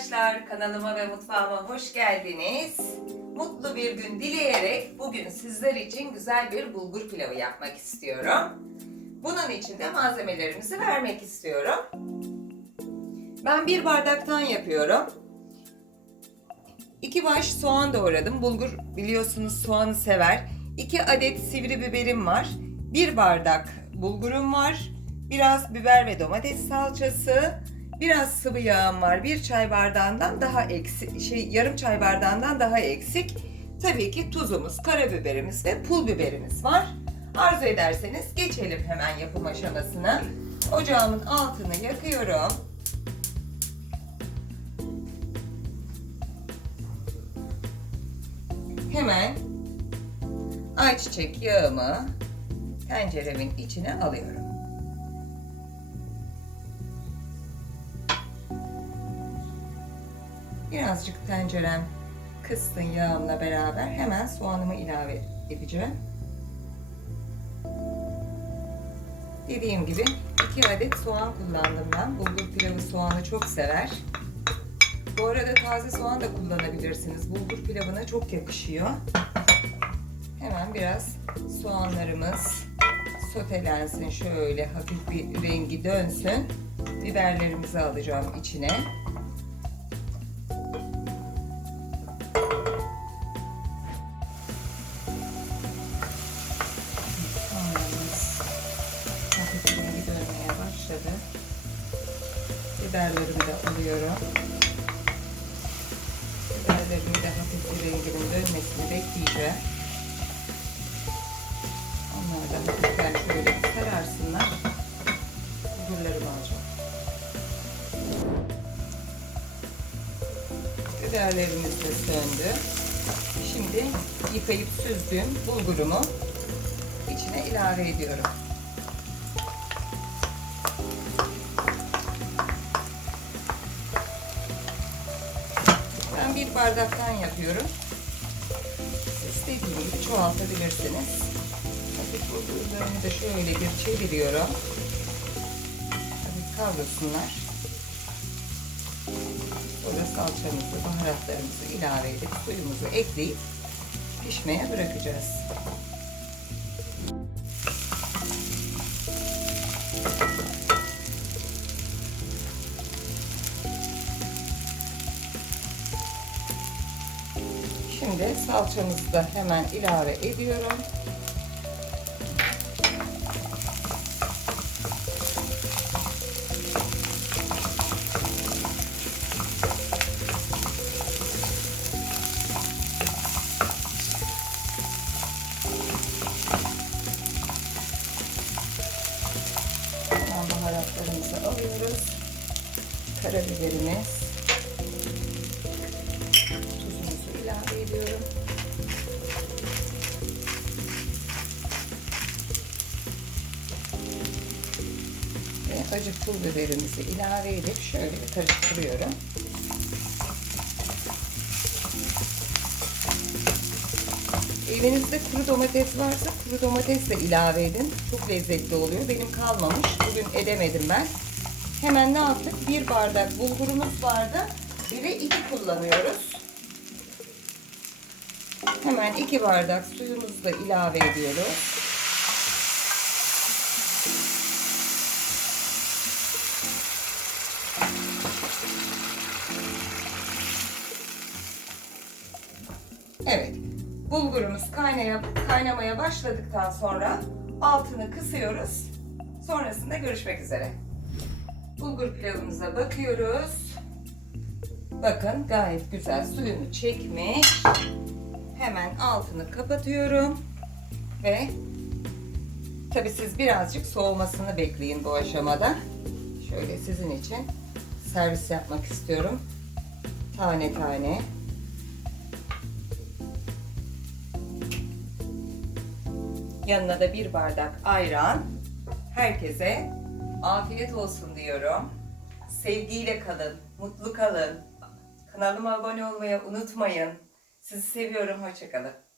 Merhabalar, kanalıma ve mutfağıma hoş geldiniz. Mutlu bir gün dileyerek bugün sizler için güzel bir bulgur pilavı yapmak istiyorum. Bunun için de malzemelerimizi vermek istiyorum. Ben bir bardaktan yapıyorum. İki baş soğan doğradım. Bulgur biliyorsunuz soğanı sever. İki adet sivri biberim var. Bir bardak bulgurum var. Biraz biber ve domates salçası. Biraz sıvı yağım var. Bir çay bardağından daha eksik, şey yarım çay bardağından daha eksik. Tabii ki tuzumuz, karabiberimiz ve pul biberimiz var. Arzu ederseniz geçelim hemen yapım aşamasına. Ocağımın altını yakıyorum. Hemen ayçiçek yağımı tenceremin içine alıyorum. Birazcık tencerem kıstın yağımla beraber hemen soğanımı ilave edeceğim. Dediğim gibi iki adet soğan kullandım ben. Bulgur pilavı soğanı çok sever. Bu arada taze soğan da kullanabilirsiniz. Bulgur pilavına çok yakışıyor. Hemen biraz soğanlarımız sotelensin. Şöyle hafif bir rengi dönsün. Biberlerimizi alacağım içine. Biberlerimi de alıyorum. Biberlerimin de hafif bir renginin dönmesini bekleyeceğim. Onlar da hafiften şöyle bir kararsınlar. Bulgurlarımı alacağım. Biberlerimiz de söndü. Şimdi yıkayıp süzdüğüm bulgurumu içine ilave ediyorum. Bir bardaktan yapıyorum. İstediğim gibi çoğaltabilirsiniz. Hafif bulgurlarını da şöyle bir çeviriyorum. Hafif kavrulsunlar. Sonra salçamızı, baharatlarımızı ilave edip suyumuzu ekleyip pişmeye bırakacağız. Şimdi salçamızı da hemen ilave ediyorum. Baharatlarımızı alıyoruz. Karabiberimiz. İlave ediyorum. Ve acı pul biberimizi ilave edip şöyle bir karıştırıyorum. Evinizde kuru domates varsa kuru domates de ilave edin. Çok lezzetli oluyor. Benim kalmamış. Bugün edemedim ben. Hemen ne yaptık? Bir bardak bulgurumuz vardı. Bire iki kullanıyoruz. Hemen iki bardak suyumuzu da ilave ediyoruz. Evet. Bulgurumuz kaynaya, kaynamaya başladıktan sonra altını kısıyoruz. Sonrasında görüşmek üzere. Bulgur pilavımıza bakıyoruz. Bakın gayet güzel suyunu çekmiş. Hemen altını kapatıyorum. Ve tabi siz birazcık soğumasını bekleyin bu aşamada. Şöyle sizin için servis yapmak istiyorum. Tane tane. Yanına da bir bardak ayran. Herkese afiyet olsun diyorum. Sevgiyle kalın, mutlu kalın. Kanalıma abone olmayı unutmayın. Sizi seviyorum, hoşçakalın.